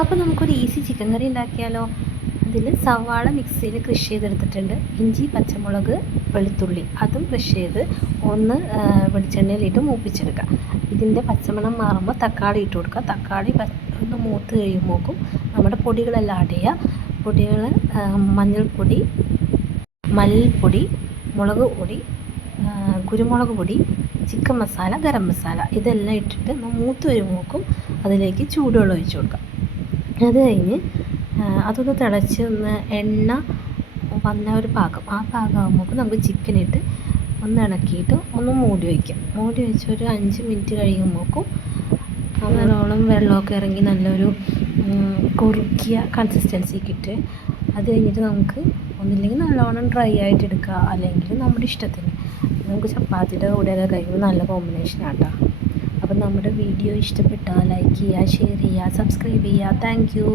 അപ്പോൾ നമുക്കൊരു easy chicken കറി ഉണ്ടാക്കിയാലോ. അതിൽ സവാള മിക്സിയിൽ ക്രഷ് ചെയ്തെടുത്തിട്ടുണ്ട്, ഇഞ്ചി പച്ചമുളക് വെളുത്തുള്ളി അതും ക്രഷ് ചെയ്ത് ഒന്ന് വെളിച്ചെണ്ണയിലിട്ട് മൂപ്പിച്ചെടുക്കുക. ഇതിൻ്റെ പച്ചമണം മാറുമ്പോൾ തക്കാളി ഇട്ട് കൊടുക്കുക. തക്കാളി ഒന്ന് മൂത്ത് കഴിയുമ്പോഴേക്കും നമ്മുടെ പൊടികളെല്ലാം ആഡ് ചെയ്യുക. പൊടികൾ മഞ്ഞൾപ്പൊടി, മല്ലിപ്പൊടി, മുളക് പൊടി, കുരുമുളക് പൊടി, ചിക്കൻ മസാല, ഗരം മസാല ഇതെല്ലാം ഇട്ടിട്ട് മൂത്ത് വരുമ്പോഴേക്കും അതിലേക്ക് ചൂടുവെള്ളം ഒഴിച്ച് കൊടുക്കുക. അത് കഴിഞ്ഞ് അതൊന്ന് തിളച്ച് ഒന്ന് എണ്ണ വന്ന ഒരു പാകം, ആ പാകമാകുമ്പോൾ നമുക്ക് ചിക്കനിട്ട് ഒന്ന് ഇളക്കിയിട്ട് ഒന്ന് മൂടി വയ്ക്കാം. മൂടി വെച്ച് ഒരു 5 മിനിറ്റ് കഴിയുമ്പോഴേക്കും നല്ലോണം വെള്ളമൊക്കെ ഇറങ്ങി നല്ലൊരു കുറുക്കിയ കൺസിസ്റ്റൻസി കിട്ടും. അത് കഴിഞ്ഞിട്ട് നമുക്ക് ഒന്നില്ലെങ്കിൽ നല്ലോണം ഡ്രൈ ആയിട്ട് എടുക്കുക, അല്ലെങ്കിൽ നമ്മുടെ ഇഷ്ടത്തിന്. നമുക്ക് ചപ്പാത്തിയുടെ കൂടെയൊക്കെ കഴിയുമ്പോൾ നല്ല കോമ്പിനേഷനാണ് കേട്ടോ. അപ്പം നമ്മുടെ വീഡിയോ ഇഷ്ടപ്പെട്ടാൽ ലൈക്ക് ചെയ്യുക, ഷെയർ ചെയ്യുക, സബ്സ്ക്രൈബ് ചെയ്യുക. Thank you.